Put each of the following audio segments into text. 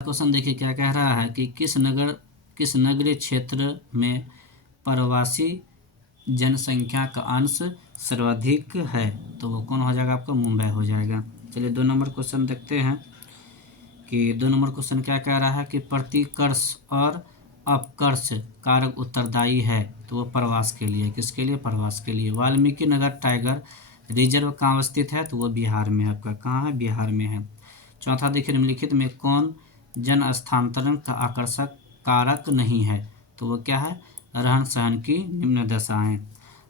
Question देखिए क्या कह रहा है कि किस नगरीय क्षेत्र में प्रवासी जनसंख्या का अंश सर्वाधिक है। तो वो कौन हो जाएगा, आपका मुंबई हो जाएगा। चलिए 2 नंबर क्वेश्चन देखते हैं कि 2 नंबर क्वेश्चन क्या कह रहा है कि प्रतिकर्ष और अपकर्ष कारक उत्तरदायी है। तो वो प्रवास के लिए, किसके लिए, प्रवास के लिए। वाल्मीकि नगर टाइगर रिजर्व कहाँ स्थित है। तो वो बिहार में है, आपका कहाँ है, बिहार में है। चौथा देखिए निम्नलिखित में कौन जन स्थानांतरण का आकर्षक कारक नहीं है। तो वो क्या है, रहन सहन की निम्न दशाएं।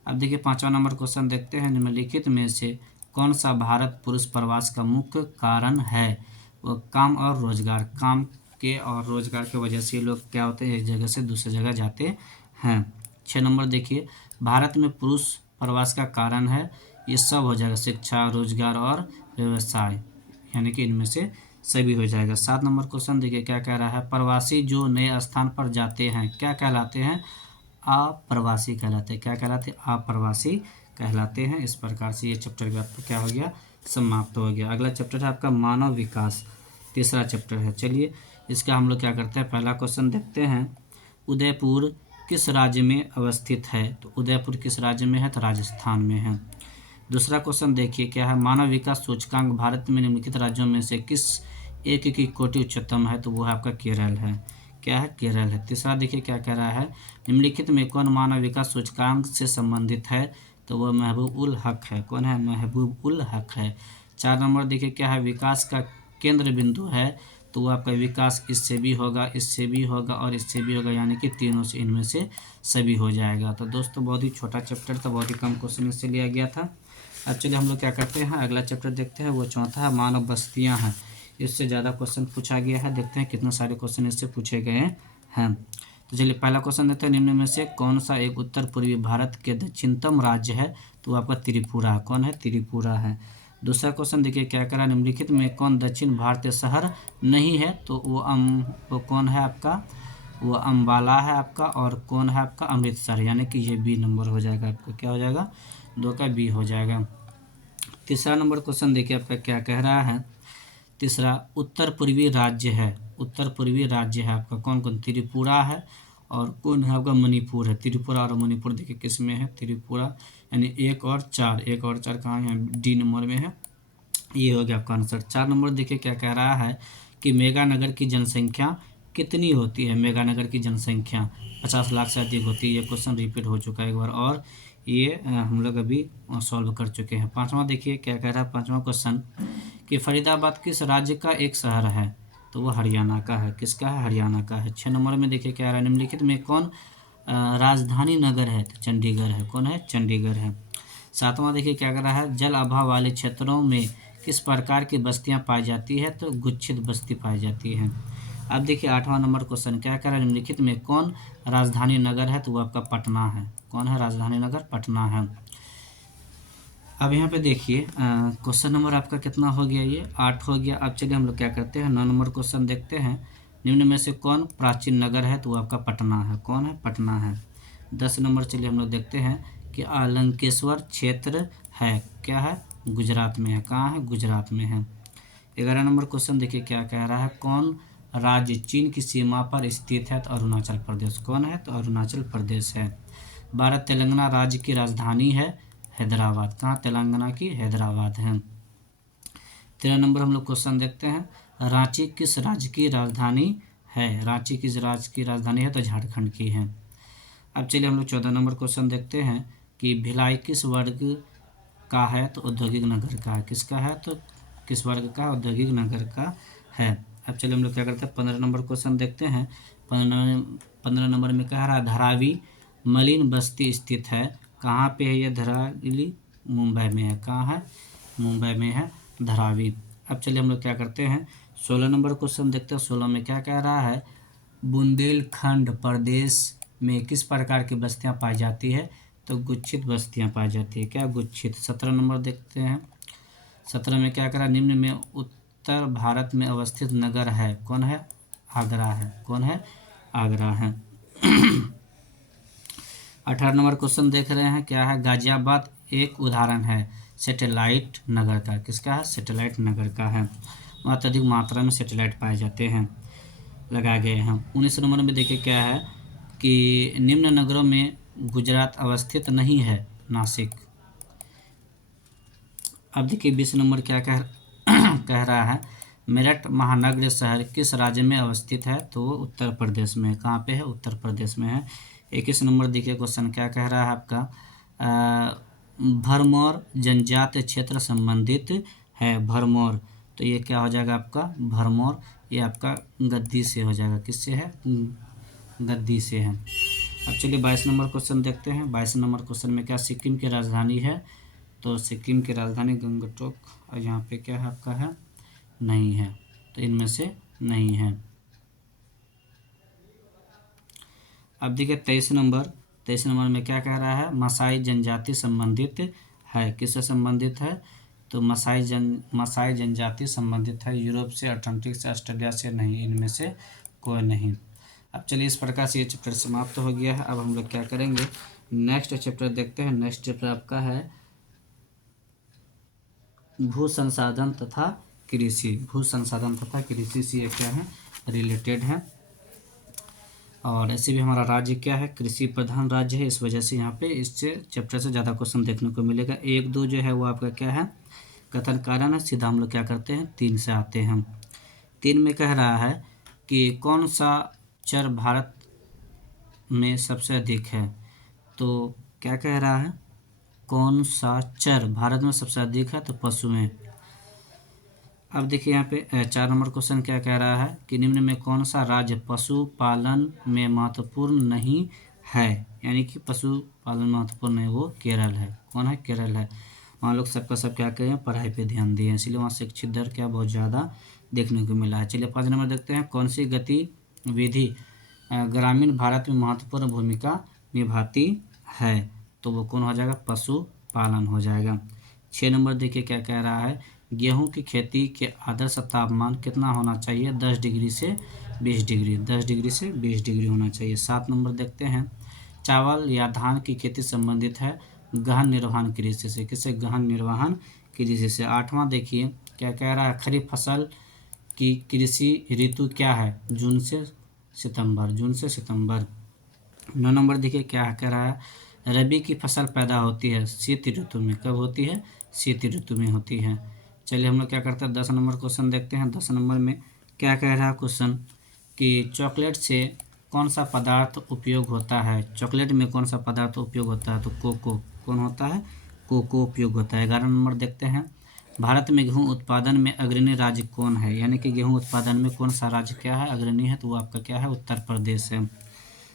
अब देखिए 5वां नंबर क्वेश्चन देखते हैं, निम्नलिखित में से कौन सा भारत पुरुष प्रवास का मुख्य कारण है। वो काम और रोजगार, काम के और रोजगार की वजह से लोग क्या होते हैं, एक जगह से दूसरी जगह जाते हैं। 6 नंबर देखिए भारत में पुरुष प्रवास का कारण है, ये सब हो जाएगा शिक्षा, रोजगार और व्यवसाय, यानी कि इनमें से सभी हो जाएगा। 7 नंबर क्वेश्चन देखिए क्या कह रहा है, प्रवासी जो नए स्थान पर जाते हैं क्या कहलाते हैं, अप्रवासी कहलाते हैं। क्या कहलाते हैं, अप्रवासी कहलाते हैं। इस प्रकार से ये चैप्टर भी आपका क्या हो गया, समाप्त हो गया। अगला चैप्टर है आपका मानव विकास, तीसरा चैप्टर है। चलिए इसका हम लोग क्या करते हैं, पहला क्वेश्चन देखते हैं, उदयपुर किस राज्य में अवस्थित है। तो उदयपुर किस राज्य में है, तो राजस्थान में है। दूसरा क्वेश्चन देखिए क्या है, मानव विकास सूचकांक भारत में निम्नलिखित राज्यों में से किस एक की कोटि उच्चतम है। तो वो है आपका केरल है, क्या है, केरल है। तीसरा देखिए क्या कह रहा है, निम्नलिखित में कौन मानव विकास सूचकांक से संबंधित है। तो वह महबूब उल हक है, कौन है, महबूब उल हक है। 4 नंबर देखिए क्या है, विकास का केंद्र बिंदु है। तो वो आपका विकास इससे भी होगा, इससे भी होगा और इससे भी होगा, यानी कि तीनों से, इनमें से सभी हो जाएगा। तो दोस्तों बहुत ही छोटा चैप्टर था, बहुत ही कम क्वेश्चन इससे लिया गया था। अब चलिए हम लोग क्या करते हैं, अगला चैप्टर देखते हैं, वो चौथा है मानव बस्तियां हैं। इससे ज़्यादा क्वेश्चन पूछा गया है, देखते हैं कितने सारे क्वेश्चन इससे पूछे गए हैं। तो चलिए पहला क्वेश्चन देखते हैं, निम्न में से कौन सा एक उत्तर पूर्वी भारत के दक्षिणतम राज्य है। तो आपका त्रिपुरा, कौन है, त्रिपुरा है। दूसरा क्वेश्चन देखिए क्या करा, निम्नलिखित में कौन दक्षिण भारतीय शहर नहीं है। तो वो कौन है आपका, वो अम्बाला है आपका, और कौन है आपका, अमृतसर, यानी कि ये बी नंबर हो जाएगा आपका, क्या हो जाएगा, 2 का बी हो जाएगा। तीसरा नंबर क्वेश्चन देखिए आपका क्या कह रहा है, तीसरा उत्तर पूर्वी राज्य है, उत्तर पूर्वी राज्य है आपका कौन कौन, त्रिपुरा है और कौन है आपका, मणिपुर है। त्रिपुरा और मणिपुर देखिए किस में है, त्रिपुरा, यानी 1 और 4, 1 और 4 कहाँ है, डी नंबर में है। ये हो गया आपका आंसर। 4 नंबर देखिए क्या कह रहा है कि मेगानगर की जनसंख्या कितनी होती है। मेगानगर की जनसंख्या 50 लाख से अधिक होती है। ये क्वेश्चन रिपीट हो चुका है एक बार, और ये हम लोग अभी सॉल्व कर चुके हैं। 5वां देखिए क्या कह रहा है, 5वां क्वेश्चन कि फरीदाबाद किस राज्य का एक शहर है। तो वो हरियाणा का है, किसका है, हरियाणा का है। 6 नंबर में देखिए क्या रहा है, निम्नलिखित में कौन राजधानी नगर है। तो चंडीगढ़ है, कौन है, चंडीगढ़ है। 7वां देखिए क्या कर रहा है, जल अभाव वाले क्षेत्रों में किस प्रकार की बस्तियां पाई जाती है। तो गुच्छित बस्ती पाई जाती है। अब देखिए 8वां नंबर क्वेश्चन क्या कह रहा है, निम्नलिखित में कौन राजधानी नगर है। तो वो आपका पटना है, कौन है, राजधानी नगर पटना है। अब यहाँ पे देखिए क्वेश्चन नंबर आपका कितना हो गया, ये 8 हो गया। अब चलिए हम लोग क्या करते हैं, 9 नंबर क्वेश्चन देखते हैं, निम्न में से कौन प्राचीन नगर है। तो वो आपका पटना है, कौन है, पटना है। 10 नंबर चलिए हम लोग देखते हैं कि लंकेश्वर क्षेत्र है, क्या है, गुजरात में है, कहाँ है, गुजरात में है। 11 नंबर क्वेश्चन देखिए क्या कह रहा है, कौन राज्य चीन की सीमा पर स्थित है। तो अरुणाचल प्रदेश, कौन है, तो अरुणाचल प्रदेश है। 12 तेलंगाना राज्य की राजधानी है हैदराबाद, कहाँ, तेलंगाना की हैदराबाद है। 13 नंबर हम लोग क्वेश्चन देखते हैं, रांची किस राज्य की राजधानी है। रांची किस राज्य की राजधानी है। तो झारखंड की है। अब चलिए हम लोग 14 नंबर क्वेश्चन देखते हैं कि भिलाई किस वर्ग का है। तो औद्योगिक नगर का है, किसका है, तो किस वर्ग का, औद्योगिक नगर का है। अब चलिए हम लोग क्या करते हैं, 15 नंबर क्वेश्चन देखते हैं। 15 नंबर में कह रहा है, धारावी मलिन बस्ती स्थित है, कहाँ पे है ये धारावी, मुंबई में है, कहाँ है, मुंबई में है धारावी। अब चलिए हम लोग क्या करते हैं, 16 नंबर क्वेश्चन देखते हैं। 16 में क्या कह रहा है, बुंदेलखंड प्रदेश में किस प्रकार की बस्तियां पाई जाती है। तो गुच्छित बस्तियां पाई जाती है, क्या, गुच्छित। 17 नंबर देखते हैं। 17 में क्या करा, निम्न में उत्तर भारत में अवस्थित नगर है, कौन है, आगरा है, कौन है, आगरा है। 18 नंबर क्वेश्चन देख रहे हैं, क्या है, गाजियाबाद एक उदाहरण है सैटेलाइट नगर का, किसका है, सैटेलाइट नगर का है। वहाँ अत्यधिक मात्रा में सैटेलाइट पाए जाते हैं। लगाए गए हैं। 19 नंबर में देखिए क्या है कि निम्न नगरों में गुजरात अवस्थित नहीं है, नासिक। अब देखिए 20 नंबर क्या कह रहा है, मेरठ महानगर शहर किस राज्य में अवस्थित है, तो वो उत्तर प्रदेश में है। कहाँ पे है, उत्तर प्रदेश में है। 21 नंबर देखिए क्वेश्चन क्या कह रहा है आपका, भरमौर जनजातीय क्षेत्र संबंधित है, भरमौर, तो ये क्या हो जाएगा आपका भरमौर, ये आपका गद्दी से हो जाएगा, किससे है, गद्दी से है। अब चलिए 22 नंबर क्वेश्चन देखते हैं। 22 नंबर क्वेश्चन में क्या सिक्किम की राजधानी है, तो सिक्किम की राजधानी गंगटोक, और यहाँ पे क्या है आपका है, नहीं है, तो इनमें से नहीं है। अब देखिए 23 नंबर में क्या कह रहा है, मसाई जनजाति संबंधित है, किससे संबंधित है, तो मसाई जनजाति संबंधित है, यूरोप से, अटलांटिक से, ऑस्ट्रेलिया से नहीं, इनमें से कोई नहीं। अब चलिए इस प्रकार से ये चैप्टर समाप्त हो गया है। अब हम लोग क्या करेंगे, नेक्स्ट चैप्टर देखते हैं। नेक्स्ट चैप्टर आपका है भू संसाधन तथा कृषि। भू संसाधन तथा कृषि से ये क्या है, रिलेटेड है। और ऐसे भी हमारा राज्य क्या है, कृषि प्रधान राज्य है, इस वजह से यहाँ पे इससे चैप्टर से ज़्यादा क्वेश्चन देखने को मिलेगा। 1, 2 जो है वो आपका क्या है, कथन कारण है, सीधा हम लोग क्या करते हैं 3 से आते हैं। 3 में कह रहा है कि कौन सा चर भारत में सबसे अधिक है, तो क्या कह रहा है, कौन सा चर भारत में सबसे अधिक है, तो पशु में। अब देखिए यहाँ पे 4 नंबर क्वेश्चन क्या कह रहा है कि निम्न में कौन सा राज्य पशुपालन में महत्वपूर्ण नहीं है, यानी कि पशुपालन महत्वपूर्ण है, वो केरल है। कौन है, केरल है। वहाँ लोग सबका सब क्या करें, पढ़ाई पे ध्यान दिए, इसलिए वहाँ शिक्षित दर क्या बहुत ज़्यादा देखने को मिला है। चलिए 5 नंबर देखते हैं, कौन सी गतिविधि ग्रामीण भारत में महत्वपूर्ण भूमिका निभाती है, तो वो कौन हो जाएगा, पशुपालन हो जाएगा। 6 नंबर देखिए क्या कह रहा है, गेहूं की खेती के आदर्श तापमान कितना होना चाहिए, 10 डिग्री से 20 डिग्री, 10 डिग्री से 20 डिग्री होना चाहिए। 7 नंबर देखते हैं, चावल या धान की खेती संबंधित है गहन निर्वहन कृषि से, किससे, गहन निर्वहन कृषि से। 8वां देखिए क्या कह रहा है, खरीफ फसल की कृषि ऋतु क्या है, जून से सितंबर, जून से सितंबर। 9 नंबर देखिए क्या कह रहा है, रबी की फसल पैदा होती है शीत ऋतु में, कब होती है, शीत ऋतु में होती है। चलिए हम लोग क्या करते हैं 10 नंबर क्वेश्चन देखते हैं। 10 नंबर में क्या कह रहा है क्वेश्चन कि चॉकलेट से कौन सा पदार्थ उपयोग होता है, चॉकलेट में कौन सा पदार्थ उपयोग होता है, तो कोको, कौन होता है, कोको उपयोग होता है। 11 नंबर देखते हैं, भारत में गेहूं उत्पादन में अग्रणी राज्य कौन है, यानी कि गेहूं उत्पादन में कौन सा राज्य क्या है, अग्रणी है, तो वो आपका क्या है, उत्तर प्रदेश है।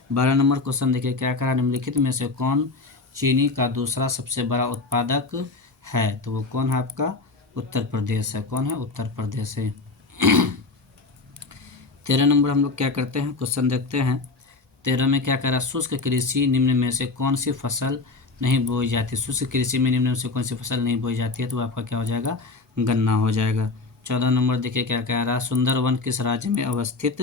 12 नंबर क्वेश्चन देखिए क्या कह रहा है, निम्नलिखित में से कौन चीनी का दूसरा सबसे बड़ा उत्पादक है, तो वो कौन है आपका, उत्तर प्रदेश है। कौन है, उत्तर प्रदेश है। 13 नंबर हम लोग क्या करते हैं, क्वेश्चन देखते हैं। 13 में क्या कह रहा है, शुष्क कृषि निम्न में से कौन सी फसल नहीं बोई जाती, शुष्क कृषि में निम्न में से कौन सी फसल नहीं बोई जाती है, तो आपका क्या हो जाएगा, गन्ना हो जाएगा। 14 नंबर देखिए क्या कह रहा है, सुंदरवन किस राज्य में अवस्थित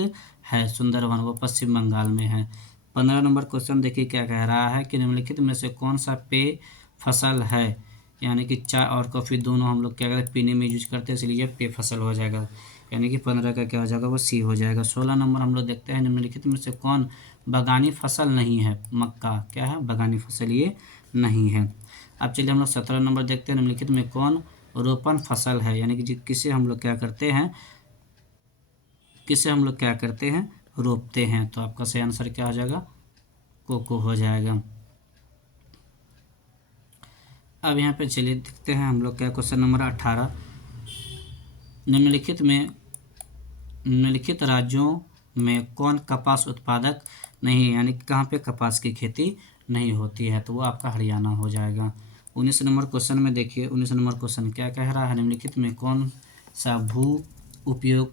है, सुंदरवन वो पश्चिम बंगाल में है। 15 नंबर क्वेश्चन देखिए क्या कह रहा है कि निम्नलिखित में से कौन सा पेय फसल है, यानी कि चाय और कॉफ़ी दोनों हम लोग क्या करते हैं, पीने में यूज करते हैं, इसलिए पेय फसल हो जाएगा, यानी कि 15 का क्या हो जाएगा, वो सी हो जाएगा। 16 नंबर हम लोग देखते हैं, निम्नलिखित में से कौन बागानी फसल नहीं है, मक्का क्या है, बागानी फसल ये नहीं है। अब चलिए हम लोग 17 नंबर देखते हैं, निम्नलिखित में कौन रोपण फसल है, यानी कि किसे हम लोग क्या करते हैं, किसे हम लोग क्या करते हैं, रोपते हैं, तो आपका सही आंसर क्या हो जाएगा, कोको हो जाएगा। अब यहाँ पे चलिए देखते हैं हम लोग क्या, क्वेश्चन नंबर 18, निम्नलिखित राज्यों में कौन कपास उत्पादक नहीं है, यानी कि कहाँ पे कपास की खेती नहीं होती है, तो वो आपका हरियाणा हो जाएगा। 19 नंबर क्वेश्चन में देखिए, 19 नंबर क्वेश्चन क्या कह रहा है, निम्नलिखित में कौन सा भू उपयोग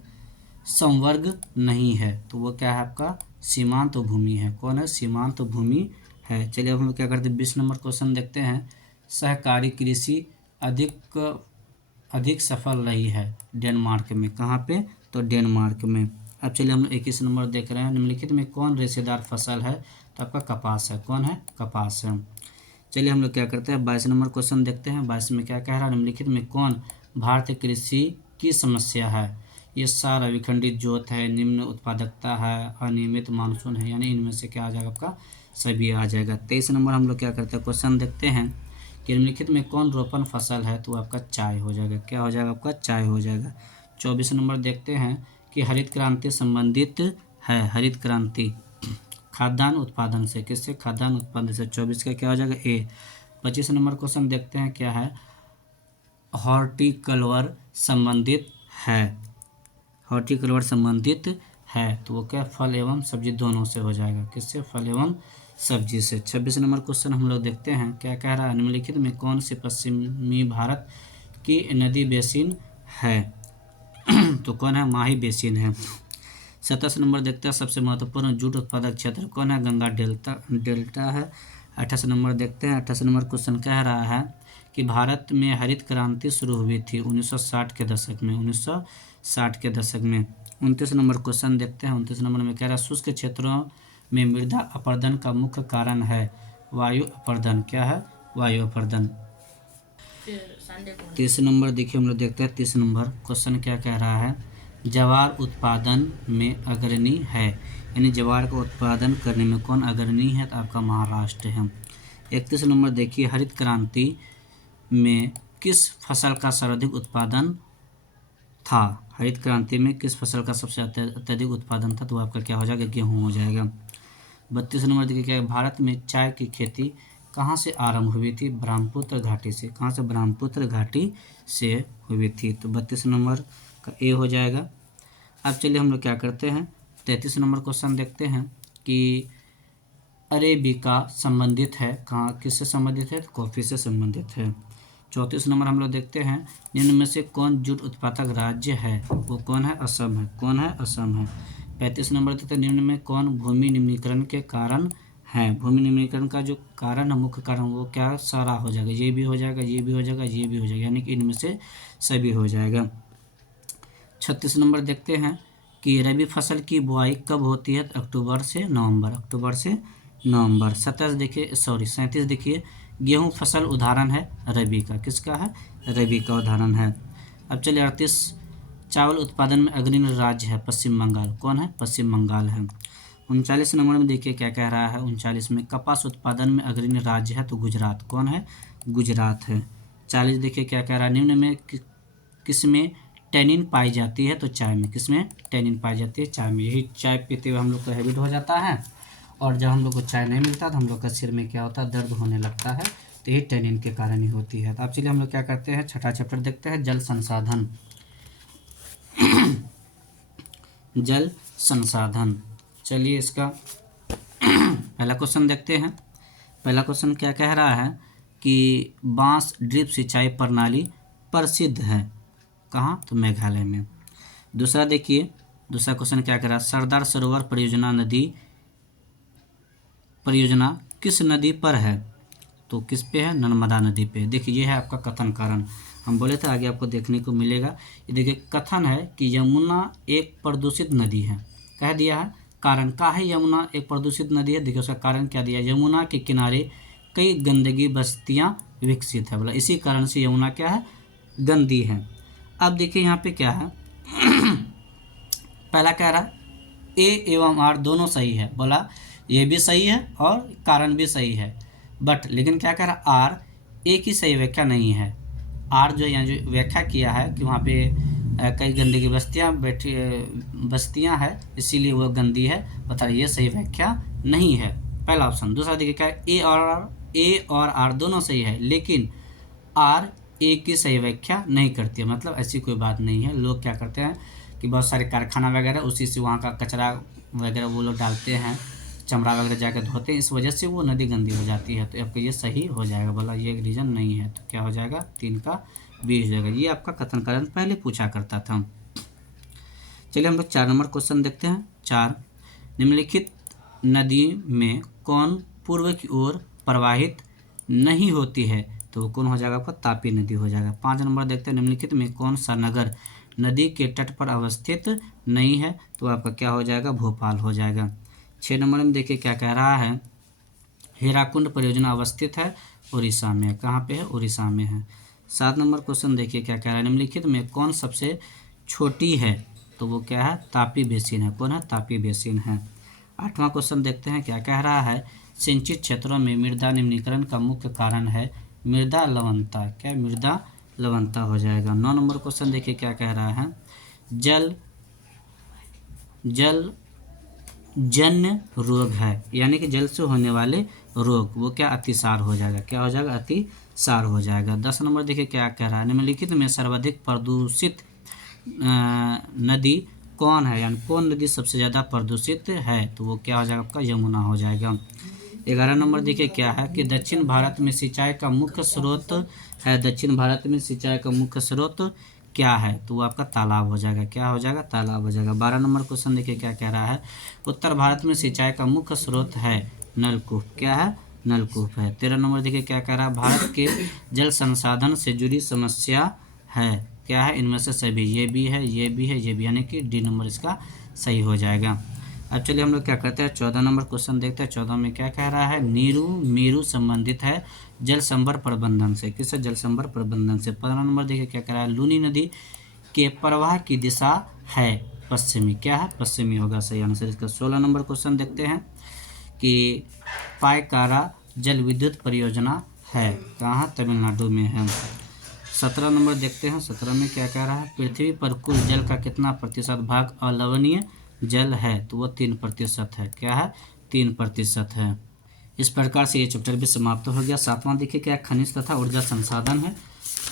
संवर्ग नहीं है, तो वो क्या है आपका सीमांत भूमि है। कौन है, सीमांत भूमि है। चलिए अब हम लोग क्या करते हैं 20 नंबर क्वेश्चन देखते हैं, सहकारी कृषि अधिक सफल रही है डेनमार्क में, कहाँ पे, तो डेनमार्क में। अब चलिए हम 21 नंबर देख रहे हैं, निम्नलिखित में कौन रेशेदार फसल है, तो आपका कपास है। कौन है, कपास है। चलिए हम लोग क्या करते हैं 22 नंबर क्वेश्चन देखते हैं। 22 में क्या कह रहा है, निम्नलिखित में कौन भारतीय कृषि की समस्या है, ये सारा विखंडित जोत है, निम्न उत्पादकता है, अनियमित मानसून है, यानी इनमें से क्या आ जाएगा आपका सभी आ जाएगा। 23 नंबर हम लोग क्या करते हैं, क्वेश्चन देखते हैं कि निम्नलिखित में कौन रोपण फसल है, तो आपका चाय हो जाएगा। क्या हो जाएगा आपका चाय हो जाएगा। 24 नंबर देखते हैं कि हरित क्रांति संबंधित है, हरित क्रांति खाद्यान्न उत्पादन से, किससे, खाद्यान्न उत्पादन से। 24 का क्या हो जाएगा ए। 25 नंबर क्वेश्चन देखते हैं क्या है, हॉर्टिकल्चर संबंधित है, हॉर्टिकल्चर संबंधित है, तो वो क्या, फल एवं सब्जी दोनों से हो जाएगा, किससे, फल एवं सब्जी से। 26 नंबर क्वेश्चन हम लोग देखते हैं क्या कह रहा है, निम्नलिखित में कौन सी पश्चिमी भारत की नदी बेसिन है, तो कौन है, माही बेसिन है। 27 नंबर देखते हैं सबसे महत्वपूर्ण जूट उत्पादक क्षेत्र कौन है, गंगा डेल्टा है। 28 नंबर देखते हैं, 28 नंबर क्वेश्चन कह रहा है कि भारत में हरित क्रांति शुरू हुई थी 1960 के दशक में, 1960 के दशक में। 29 नंबर क्वेश्चन देखते हैं, 29 नंबर में कह रहा है शुष्क क्षेत्रों में मृदा अपरदन का मुख्य कारण है वायु अपरदन, क्या है, वायु अपरदन। 30 नंबर देखिए हम लोग देखते हैं, 30 नंबर क्वेश्चन क्या कह रहा है, ज्वार उत्पादन में अग्रणी है, यानी ज्वार का उत्पादन करने में कौन अग्रणी है, तो आपका महाराष्ट्र है। 31 नंबर देखिए, हरित क्रांति में किस फसल का सर्वाधिक उत्पादन था, हरित क्रांति में किस फसल का सबसे अत्यधिक उत्पादन था, तो आपका क्या हो जाएगा, गेहूँ हो जाएगा। 32 नंबर देखिए क्या है, भारत में चाय की खेती कहाँ से आरंभ हुई थी, ब्रह्मपुत्र घाटी से, कहाँ से, ब्रह्मपुत्र घाटी से हुई थी, तो 32 नंबर का ए हो जाएगा। अब चलिए हम लोग क्या करते हैं, 33 नंबर क्वेश्चन देखते हैं कि अरेबिका संबंधित है, कहाँ, किससे संबंधित है, तो कॉफ़ी से संबंधित है। 34 नंबर हम लोग देखते हैं, निम्न में से कौन जूट उत्पादक राज्य है, वो कौन है, असम है, कौन है, असम है। 35 नंबर देखते हैं, निम्न में कौन भूमि निम्नीकरण के कारण है, भूमि निम्नीकरण का जो कारण है, मुख्य कारण, वो क्या, सारा हो जाएगा, ये भी हो जाएगा, ये भी हो जाएगा, ये भी हो जाएगा, यानी कि इनमें से सभी हो जाएगा। 36 नंबर देखते हैं कि रबी फसल की बुआई कब होती है, अक्टूबर से नवंबर, अक्टूबर से नवंबर। 37 देखिए, गेहूं फसल उदाहरण है रबी का, किसका है, रबी का उदाहरण है। अब चलिए 38, चावल उत्पादन में अग्रणी राज्य है पश्चिम बंगाल, कौन है, पश्चिम बंगाल है। 39 नंबर में देखिए क्या कह रहा है, 39 में कपास उत्पादन में अग्रणी राज्य है, तो गुजरात, कौन है, गुजरात है। 40 देखिए क्या कह रहा है, निम्न में किसमें टैनिन पाई जाती है, तो चाय में, किसमें टैनिन पाई जाती है, चाय में। यही चाय पीते हुए हम लोग को हैबिट हो जाता है, और जब हम लोग को चाय नहीं मिलता तो हम लोग का सिर में क्या होता है, दर्द होने लगता है, तो यही टैनिन के कारण ही होती है। तो अब चलिए हम लोग क्या करते हैं, छठा चैप्टर देखते हैं, जल संसाधन। जल संसाधन, चलिए इसका पहला क्वेश्चन देखते हैं। पहला क्वेश्चन क्या कह रहा है कि बांस ड्रिप सिंचाई प्रणाली प्रसिद्ध है, कहाँ, तो मेघालय में। दूसरा देखिए, दूसरा क्वेश्चन क्या कह रहा है, सरदार सरोवर परियोजना किस नदी पर है, तो किस पे है, नर्मदा नदी पे। देखिए ये है आपका कथन कारण, हम बोले थे आगे आपको देखने को मिलेगा। ये देखिए कथन है कि यमुना एक प्रदूषित नदी है, कह दिया है। कारण का है यमुना एक प्रदूषित नदी है, देखिए उसका कारण क्या दिया, यमुना के किनारे कई गंदगी बस्तियाँ विकसित है, बोला इसी कारण से यमुना क्या है, गंदी है। अब देखिए यहाँ पे क्या है, पहला कह रहा है ए एवं आर दोनों सही है, बोला ये भी सही है और कारण भी सही है, बट लेकिन क्या कह रहा है, आर ए की सही व्याख्या नहीं है। आर जो यहाँ जो व्याख्या किया है कि वहाँ पे कई गंदगी बस्तियाँ है, इसीलिए वो गंदी है, बता ये सही व्याख्या नहीं है, पहला ऑप्शन। दूसरा देखिए क्या है, ए और आर दोनों सही है, लेकिन आर ए की सही व्याख्या नहीं करती है, मतलब ऐसी कोई बात नहीं है। लोग क्या करते हैं कि बहुत सारे कारखाना वगैरह उसी से वहाँ का कचरा वगैरह वो लोग डालते हैं, चमड़ा वगैरह जाकर धोते हैं, इस वजह से वो नदी गंदी हो जाती है, तो आपका ये सही हो जाएगा, बोला ये रीज़न नहीं है, तो क्या हो जाएगा, 3 का बी हो जाएगा। ये आपका कथन कारण पहले पूछा करता था। चलिए हम लोग 4 नंबर क्वेश्चन देखते हैं। 4, निम्नलिखित नदी में कौन पूर्व की ओर प्रवाहित नहीं होती है, तो कौन हो जाएगा, आपका तापी नदी हो जाएगा। 5 नंबर देखते हैं, निम्नलिखित में कौन सा नगर नदी के तट पर अवस्थित नहीं है, तो आपका क्या हो जाएगा, भोपाल हो जाएगा। 6 नंबर में देखिए क्या कह रहा है, हीराकुंड परियोजना अवस्थित है उड़ीसा में, कहाँ पे है, उड़ीसा में है। 7 नंबर क्वेश्चन देखिए क्या कह रहा है, निम्नलिखित में कौन सबसे छोटी है, तो वो क्या है, तापी बेसिन है। कौन है, तापी बेसिन है। 8वां क्वेश्चन देखते हैं क्या कह रहा है, सिंचित क्षेत्रों में मृदा निम्नीकरण का मुख्य कारण है मृदा लवणता। क्या मृदा लवणता हो जाएगा। 9 नंबर क्वेश्चन देखिए क्या कह रहा है, जल जल जन्य रोग है, यानी कि जल से होने वाले रोग, वो क्या अतिसार हो जाएगा। क्या हो जाएगा, अतिसार हो जाएगा। 10 नंबर देखिए क्या कह रहा है, निम्नलिखित में सर्वाधिक प्रदूषित नदी कौन है, यानी कौन नदी सबसे ज़्यादा प्रदूषित है, तो वो क्या हो जाएगा आपका, यमुना हो जाएगा। 11 नंबर देखिए क्या है कि दक्षिण भारत में सिंचाई का मुख्य स्रोत है, दक्षिण भारत में सिंचाई का मुख्य स्रोत क्या है, तो वो आपका तालाब हो जाएगा। क्या हो जाएगा, तालाब हो जाएगा। 12 नंबर क्वेश्चन देखिए क्या कह रहा है, उत्तर भारत में सिंचाई का मुख्य स्रोत है नलकूप। क्या है, नलकूप है। 13 नंबर देखिए क्या कह रहा है, भारत के जल संसाधन से जुड़ी समस्या है। क्या है, इनमें से सभी, ये भी है, ये भी है, ये भी, यानी कि डी नंबर इसका सही हो जाएगा। अब चलिए हम लोग क्या करते हैं, 14 नंबर क्वेश्चन देखते हैं। 14 में क्या कह रहा है, नीरू मेरू संबंधित है जल संभर प्रबंधन से। किससे, जल संभर प्रबंधन से। 15 नंबर देखिए क्या कह रहा है, लूनी नदी के प्रवाह की दिशा है पश्चिमी। क्या है, पश्चिमी होगा सही आंसर इसका। 16 नंबर क्वेश्चन देखते हैं कि पायकारा जल विद्युत परियोजना है कहाँ, तमिलनाडु में है। 17 नंबर देखते हैं। 17 में क्या कह रहा है, पृथ्वी पर कुल जल का कितना प्रतिशत भाग अलवणीय जल है, तो वो 3% है। क्या है, 3% है। इस प्रकार से ये चैप्टर भी समाप्त हो गया। 7वां देखिए क्या, खनिज तथा ऊर्जा संसाधन है।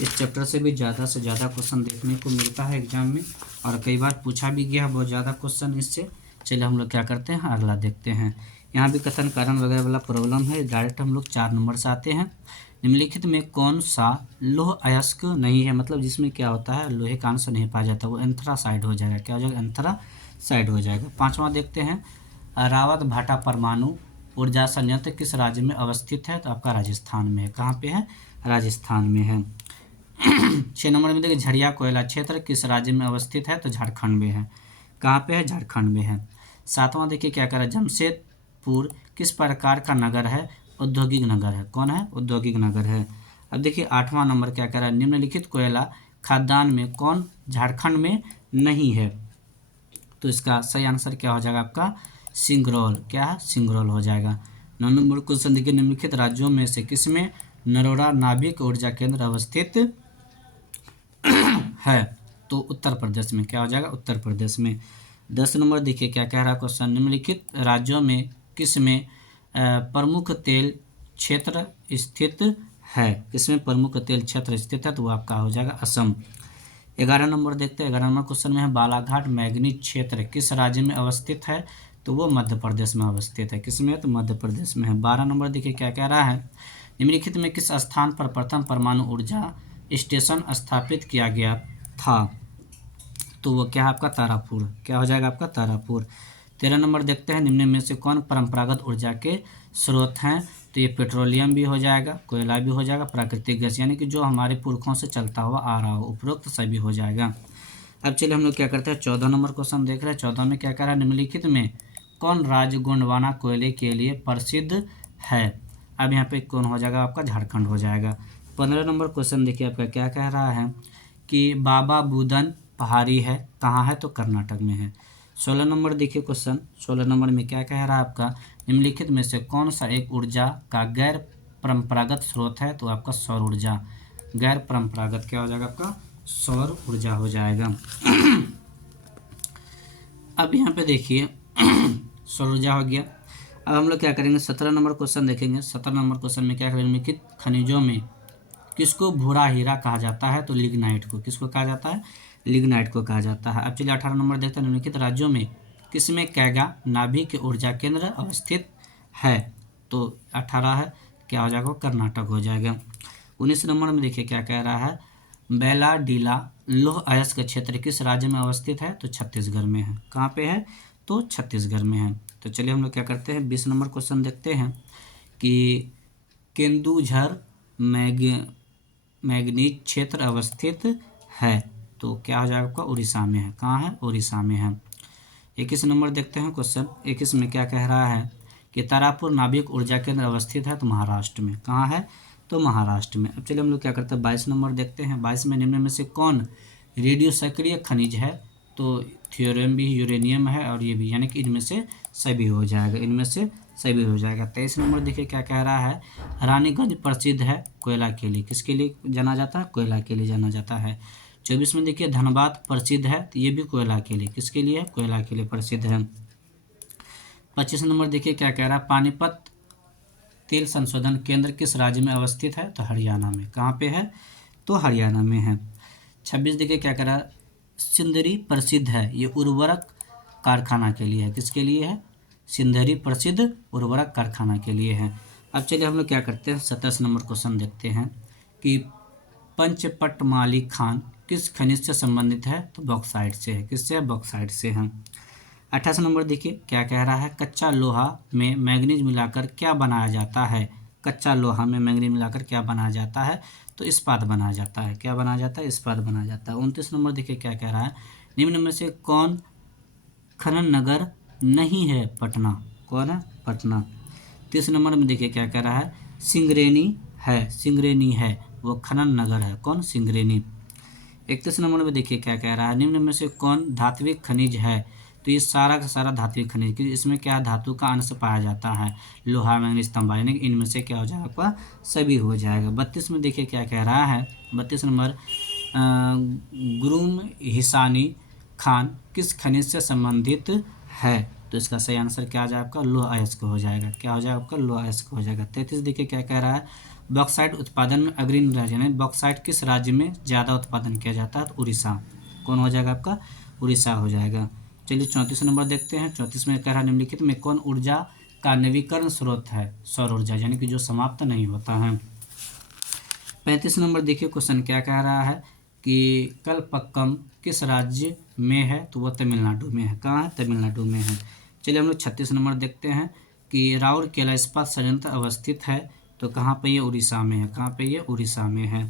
इस चैप्टर से भी ज़्यादा से ज़्यादा क्वेश्चन देखने को मिलता है एग्जाम में, और कई बार पूछा भी गया है बहुत ज़्यादा क्वेश्चन इससे। चलिए हम लोग क्या करते हैं, अगला देखते हैं। यहाँ भी कथन कारण वगैरह वाला प्रॉब्लम है। डायरेक्ट हम लोग 4 नंबर से आते हैं। निम्नलिखित में कौन सा लोह अयस्क नहीं है, मतलब जिसमें क्या होता है, लोहे का अंश नहीं पाया जाता, वो एंथ्रासाइड हो जाएगा। क्या हो जाएगा, एंथ्रासाइड हो जाएगा। 5वां देखते हैं, रावत भाटा परमाणु ऊर्जा संयंत्र किस राज्य में अवस्थित है, तो आपका राजस्थान में है। कहाँ पे है, राजस्थान में है। 6 नंबर में देखिए, झरिया कोयला क्षेत्र किस राज्य में अवस्थित है, तो झारखंड में है। कहाँ पे है, झारखंड में है। 7वां देखिए क्या कह रहा है, जमशेदपुर किस प्रकार का नगर है, औद्योगिक नगर है। कौन है, औद्योगिक नगर है। अब देखिए 8वां नंबर क्या कह रहा है, निम्नलिखित कोयला खदान में कौन झारखंड में नहीं है, तो इसका सही आंसर क्या हो जाएगा आपका, सिंगरौल। क्या है, सिंगरौल हो जाएगा। 9 नंबर क्वेश्चन देखिए, निम्नलिखित राज्यों में से किसमें नरोरा नाभिक ऊर्जा केंद्र अवस्थित है, तो उत्तर प्रदेश में। क्या हो जाएगा, उत्तर प्रदेश में। 10 नंबर देखिए क्या कह रहा है क्वेश्चन, निम्नलिखित राज्यों में किसमें प्रमुख तेल क्षेत्र स्थित है, किसमें प्रमुख तेल क्षेत्र स्थित है, तो वो आपका हो जाएगा असम। 11 नंबर देखते हैं। 11 नंबर क्वेश्चन में है, बालाघाट मैग्नीज क्षेत्र किस राज्य में अवस्थित है, तो वो मध्य प्रदेश में अवस्थित है। किसमें, तो मध्य प्रदेश में है। 12 नंबर देखिए क्या कह रहा है, निम्नलिखित में किस स्थान पर प्रथम परमाणु ऊर्जा स्टेशन स्थापित किया गया था, तो वो क्या है आपका, तारापुर। क्या हो जाएगा आपका, तारापुर। 13 नंबर देखते हैं, निम्न में से कौन परंपरागत ऊर्जा के स्रोत हैं, तो ये पेट्रोलियम भी हो जाएगा, कोयला भी हो जाएगा, प्राकृतिक गैस, यानी कि जो हमारे पुरखों से चलता हुआ आ रहा हो, उपरोक्त सभी हो जाएगा। अब चलिए हम लोग क्या करते हैं, 14 नंबर क्वेश्चन देख रहे हैं। 14 में क्या कह रहा है, निम्नलिखित में कौन राज्य गोंडवाना कोयले के लिए प्रसिद्ध है। अब यहाँ पे कौन हो जाएगा आपका, झारखंड हो जाएगा। 15 नंबर क्वेश्चन देखिए आपका क्या कह रहा है कि बाबा बुदन पहाड़ी है कहाँ है, तो कर्नाटक में है। 16 नंबर देखिए क्वेश्चन, 16 नंबर में क्या कह रहा है आपका, निम्नलिखित में से कौन सा एक ऊर्जा का गैर परंपरागत स्रोत है, तो आपका सौर ऊर्जा। गैर परंपरागत क्या हो जाएगा आपका, सौर ऊर्जा हो जाएगा। अब यहाँ पे देखिए सौर ऊर्जा हो गया। अब हम लोग क्या करेंगे, 17 नंबर क्वेश्चन देखेंगे। 17 नंबर क्वेश्चन में क्या करेंगे, निम्नलिखित खनिजों में किसको भूरा हीरा कहा जाता है, तो लिग्नाइट को। किसको कहा जाता है, लिग्नाइट को कहा जाता है। अब चलिए 18 नंबर देखते हैं, निम्नलिखित राज्यों में किसमें कैगा नाभिक ऊर्जा केंद्र अवस्थित है, तो 18 है, क्या हो जाएगा, कर्नाटक हो जाएगा। 19 नंबर में देखिए क्या कह रहा है, बेलाडीला लौह अयस्क क्षेत्र किस राज्य में अवस्थित है, तो छत्तीसगढ़ में है। कहाँ पे है, तो छत्तीसगढ़ में है। तो चलिए हम लोग क्या करते हैं, 20 नंबर क्वेश्चन देखते हैं कि केंदुझर मैग्नीज क्षेत्र अवस्थित है, तो क्या हो जाएगा आपका, उड़ीसा में है। कहाँ है, उड़ीसा में है। 21 नंबर देखते हैं क्वेश्चन। 21 में क्या कह रहा है कि तारापुर नाभिक ऊर्जा केंद्र अवस्थित है, तो महाराष्ट्र में। कहाँ है, तो महाराष्ट्र में। अब चलिए हम लोग क्या करते हैं, 22 नंबर देखते हैं। 22 में निम्न में से कौन रेडियो सक्रिय खनिज है, तो थ्योरम भी यूरेनियम है और ये भी, यानी कि इनमें से सभी हो जाएगा, इनमें से सभी हो जाएगा। 23 नंबर देखिए क्या कह रहा है, रानीगंज प्रसिद्ध है कोयला के लिए, किसके लिए जाना जाता है, कोयला के लिए जाना जाता है। 24 में देखिए धनबाद प्रसिद्ध है, तो ये भी कोयला के लिए, किसके लिए, कोयला के लिए प्रसिद्ध है। 25 नंबर देखिए क्या कह रहा है, पानीपत तेल संशोधन केंद्र किस राज्य में अवस्थित है, तो हरियाणा में, कहाँ पे है, तो हरियाणा में है। 26 देखिए क्या कह रहा है, सिंदरी प्रसिद्ध है, ये उर्वरक कारखाना के लिए है, किसके लिए है, सिंदरी प्रसिद्ध उर्वरक कारखाना के लिए है। अब चलिए हम लोग क्या करते हैं, 27 नंबर क्वेश्चन देखते हैं कि पंचपटमाली खान किस खनिज से संबंधित है, तो बॉक्साइट से है, किससे है, बॉक्साइट से है। 28 नंबर देखिए क्या कह रहा है, कच्चा लोहा में मैंगनीज मिलाकर क्या बनाया जाता है, कच्चा लोहा में मैंगनीज मिलाकर क्या बनाया जाता है, तो इस्पात बनाया जाता है, क्या बनाया जाता है, इस्पात बनाया जाता है। 29 नंबर देखिए क्या कह रहा है, निम्न में से कौन खनन नगर नहीं है, पटना, कौन है, पटना। 30 नंबर में देखिए क्या कह रहा है, सिंगरेनी है, सिंगरेनी है वो खनन नगर है, कौन, सिंगरेनी। 31 नंबर में देखिए क्या कह रहा है, निम्न में से कौन धात्विक खनिज है, तो ये सारा का सारा धात्विक खनिज, क्योंकि इसमें क्या धातु का अंश पाया जाता है, लोहा मैंगनीज तांबा, यानी कि इनमें से क्या हो जाएगा, आपका सभी हो जाएगा। 32 में देखिए क्या कह रहा है, 32 नंबर, गुरुम हिसानी खान किस खनिज से संबंधित है, तो इसका सही आंसर क्या आ जाएगा, आपका लौह अयस्क हो जाएगा, क्या हो जाएगा, आपका लौह अयस्क हो जाएगा। 33 देखिए क्या कह रहा है, बॉक्साइट उत्पादन में अग्रणी राज्य, यानी बॉक्साइट किस राज्य में ज़्यादा उत्पादन किया जाता है, तो उड़ीसा, कौन हो जाएगा, आपका उड़ीसा हो जाएगा। चलिए 34 नंबर देखते हैं। 34 में कह रहा है, निम्नलिखित में कौन ऊर्जा का नवीकरण स्रोत है, सौर ऊर्जा, यानी कि जो समाप्त नहीं होता है। 35 नंबर देखिए क्वेश्चन क्या कह रहा है कि कलपक्कम किस राज्य में है, तो वह तमिलनाडु में है, कहाँ है, तमिलनाडु में है। चलिए हम लोग 36 नंबर देखते हैं कि राउरकेला इस्पात संयंत्र अवस्थित है, तो कहाँ पे ये, उड़ीसा में है, कहाँ पे ये, उड़ीसा में है।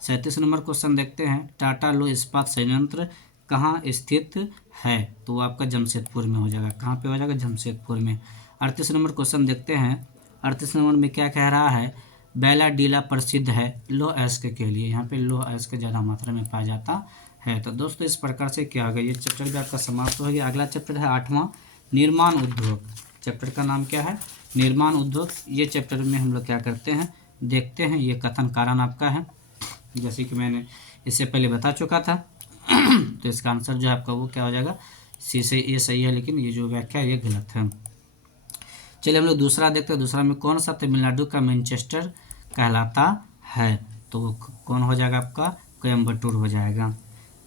37 नंबर क्वेश्चन देखते हैं, टाटा लो इस्पात संयंत्र कहाँ स्थित है, तो वो आपका जमशेदपुर में हो जाएगा, कहाँ पे हो जाएगा, जमशेदपुर में। 38 नंबर क्वेश्चन देखते हैं। 38 नंबर में क्या कह रहा है, बैलाडीला प्रसिद्ध है लौह अयस्क के लिए, यहाँ पे लौह अयस्क ज़्यादा मात्रा में पाया जाता है। तो दोस्तों इस प्रकार से क्या होगा, ये चैप्टर भी आपका समाप्त हो गया। अगला चैप्टर है 8वां, निर्माण उद्योग। चैप्टर का नाम क्या है, निर्माण उद्योग। ये चैप्टर में हम लोग क्या करते हैं, देखते हैं, ये कथन कारण आपका है, जैसे कि मैंने इससे पहले बता चुका था। तो इसका आंसर जो है आपका वो क्या हो जाएगा, सी से ये सही है, लेकिन ये जो व्याख्या है ये गलत है। चलिए हम लोग दूसरा देखते हैं। दूसरा में कौन सा तमिलनाडु का मैनचेस्टर कहलाता है, तो वो कौन हो जाएगा, आपका कोयम्बटूर हो जाएगा।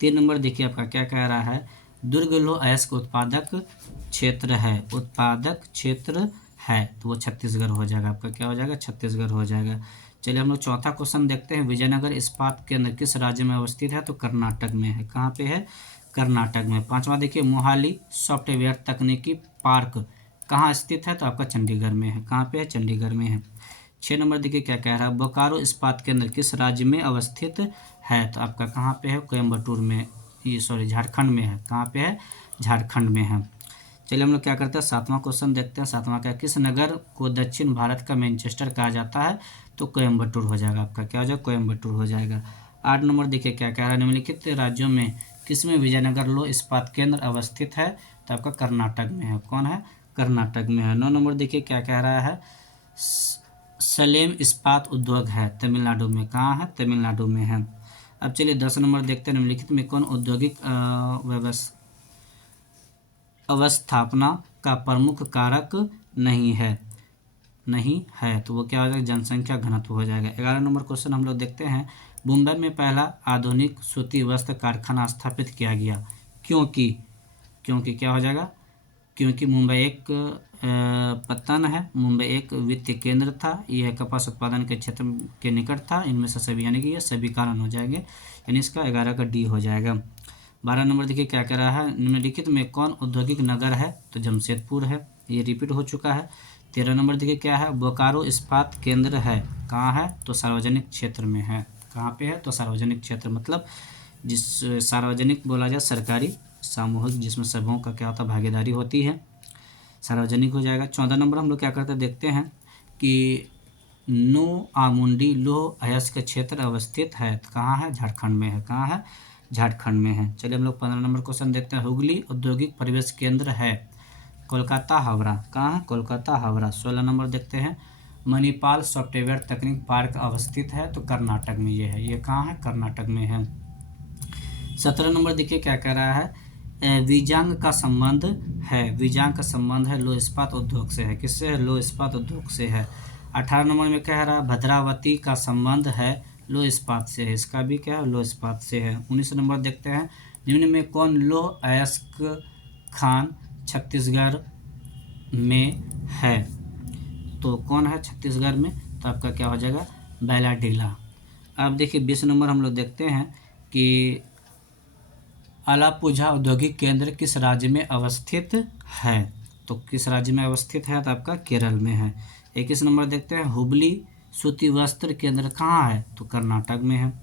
3 नंबर देखिए आपका क्या कह रहा है, दुर्ग लौह अयस्क उत्पादक क्षेत्र है, उत्पादक क्षेत्र है, तो वो छत्तीसगढ़ हो जाएगा, आपका क्या हो जाएगा, छत्तीसगढ़ हो जाएगा। चलिए हम लोग चौथा क्वेश्चन देखते हैं, विजयनगर इस्पात केंद्र किस राज्य में अवस्थित है, तो कर्नाटक में है, कहाँ पे है, कर्नाटक में। 5वां देखिए, मोहाली सॉफ्टवेयर तकनीकी पार्क कहाँ स्थित है, तो आपका चंडीगढ़ में है, कहाँ पे है, चंडीगढ़ में है। 6 नंबर देखिए क्या कह रहा है, बोकारो इस्पात केंद्र किस राज्य में अवस्थित है, तो आपका कहाँ पे है, कोयम्बटूर में, ये सॉरी झारखंड में है, कहाँ पे है, झारखंड में है। चलिए हम लोग क्या करते हैं, 7वां क्वेश्चन देखते हैं। 7वां क्या, किस नगर को दक्षिण भारत का मैनचेस्टर कहा जाता है, तो कोयम्बटूर हो जाएगा, आपका क्या हो जाएगा, कोयम्बटूर हो जाएगा। 8 नंबर देखिए क्या कह रहा है, निम्नलिखित राज्यों में किसमें विजयनगर लौह इस्पात केंद्र अवस्थित है, तो आपका कर्नाटक में है, कौन है, कर्नाटक में है। 9 नंबर देखिए क्या कह रहा है, सलेम इस्पात उद्योग है तमिलनाडु में, कहाँ है, तमिलनाडु में है। अब चलिए 10 नंबर देखते हैं, निम्नलिखित में कौन औद्योगिक अवस्थापना का प्रमुख कारक नहीं है, नहीं है, तो वो क्या हो जाएगा, जनसंख्या घनत्व हो जाएगा। 11 नंबर क्वेश्चन हम लोग देखते हैं, मुंबई में पहला आधुनिक सूती वस्त्र कारखाना स्थापित किया गया, क्योंकि, क्योंकि क्या हो जाएगा, क्योंकि मुंबई एक पत्तन है, मुंबई एक वित्तीय केंद्र था, यह कपास उत्पादन के क्षेत्र के निकट था, इनमें से सभी, यानी कि ये सभी कारण हो जाएंगे, यानी इसका 11 का डी हो जाएगा। 12 नंबर देखिए क्या कह रहा है, निम्नलिखित में कौन औद्योगिक नगर है, तो जमशेदपुर है, ये रिपीट हो चुका है। 13 नंबर देखिए क्या है, बोकारो इस्पात केंद्र है, कहाँ है, तो सार्वजनिक क्षेत्र में है, कहाँ पे है, तो सार्वजनिक क्षेत्र, मतलब जिस सार्वजनिक बोला जाए सरकारी सामूहिक, जिसमें सबों का क्या होता है, भागीदारी होती है, सार्वजनिक हो जाएगा। 14 नंबर हम लोग क्या करते हैं, देखते हैं कि नो आमुंडी लौह अयस्क क्षेत्र अवस्थित है, तो कहाँ है, झारखंड में है, कहाँ है, झारखंड में है। चलिए हम लोग 15 नंबर क्वेश्चन देखते हैं। हुगली औद्योगिक परिवेश केंद्र है कोलकाता हावड़ा, कहाँ है? कोलकाता हावड़ा। 16 नंबर देखते हैं। मणिपाल सॉफ्टवेयर तकनीक पार्क अवस्थित है, तो कर्नाटक में ये है। ये कहाँ है? कर्नाटक में है। 17 नंबर देखिए क्या कह रहा है। विजांग का संबंध है, विजांग का संबंध है लो इस्पात उद्योग से है। किससे है? लो इस्पात उद्योग से है। 18 नंबर में कह रहा है भद्रावती का संबंध है लो इस्पात से है। इसका भी क्या है? लो इस्पात से है। 19 नंबर देखते हैं। निम्न में कौन लौह अयस्क खान छत्तीसगढ़ में है? तो कौन है छत्तीसगढ़ में? तो आपका क्या हो जाएगा? बैलाडीला। अब देखिए 20 नंबर हम लोग देखते हैं कि अलापुझा औद्योगिक केंद्र किस राज्य में अवस्थित है? तो किस राज्य में अवस्थित है? तो आपका केरल में है। 21 नंबर देखते हैं। हुबली सूती वस्त्र केंद्र कहाँ है? तो कर्नाटक में है।